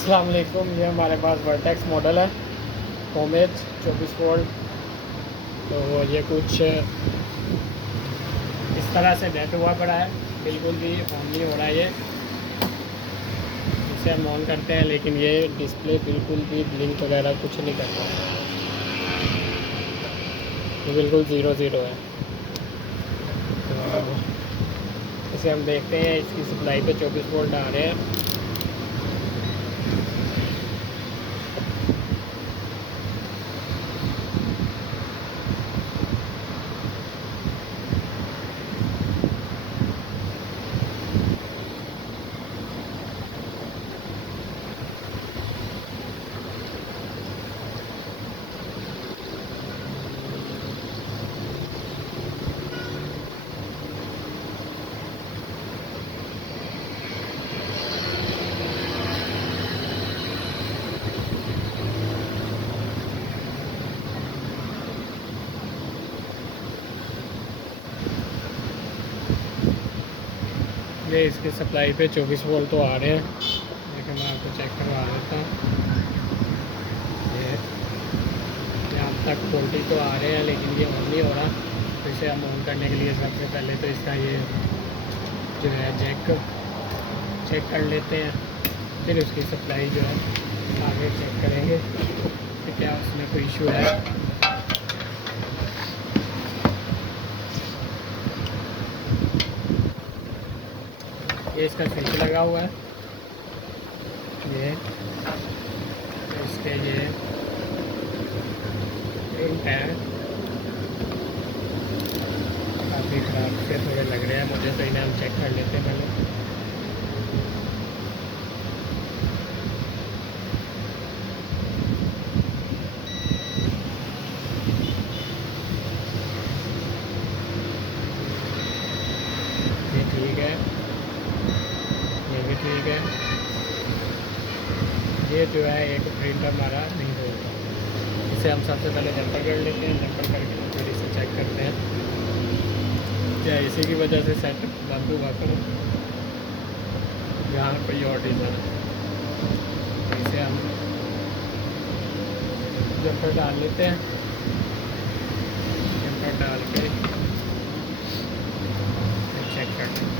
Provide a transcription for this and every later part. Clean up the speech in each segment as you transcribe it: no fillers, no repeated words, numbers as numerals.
अस्सलाम वालेकुम। ये हमारे पास वर्टेक्स मॉडल है कोमेट 24 वोल्ट। तो ये कुछ इस तरह से डेड हुआ पड़ा है, बिल्कुल भी ऑन नहीं हो रहा है। ये इसे हम ऑन करते हैं लेकिन ये डिस्प्ले बिल्कुल भी ब्लिंक वगैरह कुछ नहीं करता, ये बिल्कुल ज़ीरो है। तो इसे हम देखते हैं, इसकी सप्लाई पे 24 वोल्ट आ रहे हैं। ये इसकी सप्लाई पे 24 वोल्ट तो आ रहे हैं, लेकिन मैं आपको चेक करवा देता हूँ। ये यहाँ तक 40 तो आ रहे हैं लेकिन ये ऑन नहीं हो रहा। तो इसे हम ऑन करने के लिए सबसे पहले तो इसका ये जो है जैक चेक कर लेते हैं, फिर उसकी सप्लाई जो है आगे चेक करेंगे कि क्या उसमें कोई इशू है। ये इसका स्विच लगा हुआ है, ये इसके ये प्रिंट है, काफ़ी ख़राब से थोड़े लग रहे हैं मुझे, तो इन्हें हम चेक कर लेते हैं पहले। ये ठीक है, ये भी ठीक है। ये जो है एक प्रिंट हमारा नहीं होगा, इसे हम सबसे पहले जंपर कर लेते हैं। जंपर करके फिर इसे चेक करते हैं क्या इसी की वजह से सेट बंद हुआ करो, यहाँ कोई और रीज़न है। इसे हम जंपर डाल लेते हैं, जंपर डाल के चेक करते हैं।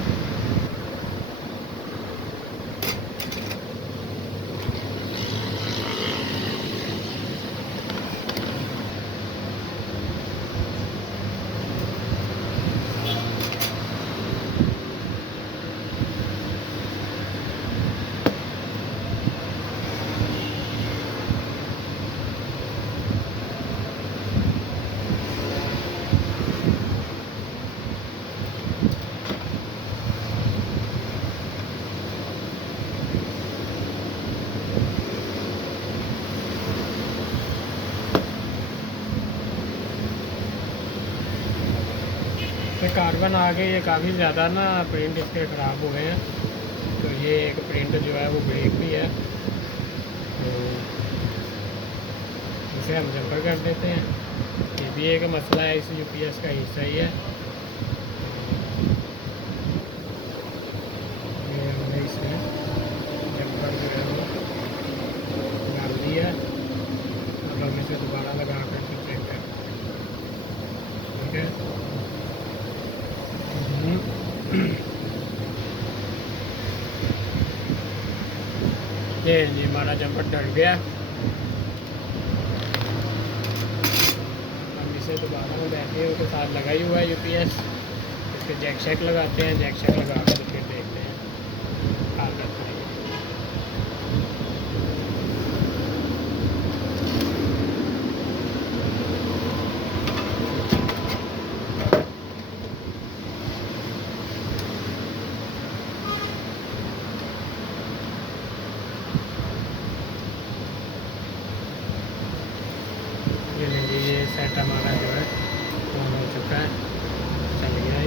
तो कार्बन आ गए, ये काफ़ी ज़्यादा ना प्रिंट इसके ख़राब हो गए हैं। तो ये एक प्रिंट जो है वो ब्रेक भी है, तो इसे हम जंपर कर देते हैं। ये भी एक मसला है, इस यूपीएस का हिस्सा ही है। ये हमने इसमें जंपर जो है वो डाल दिया, अब हम इसे दोबारा लगा कर चेक करें। ठीक है, ये हमारा जंपर डल गया। हम इसे दोबारा में बैटरी के साथ लगा ही हुआ है यूपीएस। इसके जैक शैक लगाते हैं, जैक शैक लगा कर फिर देखते हैं हाल करते हैं। ये सेट हमारा जो है ऑन हो चुका है, चल गया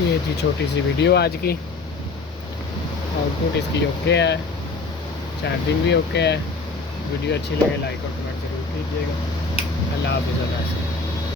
ये थी छोटी सी वीडियो आज की। आउटपुट इसकी ओके है, चार्जिंग भी ओके है। वीडियो अच्छी लगे लाइक और कमेंट ज़रूर कीजिएगा। अल्लाह हाफ़िज़।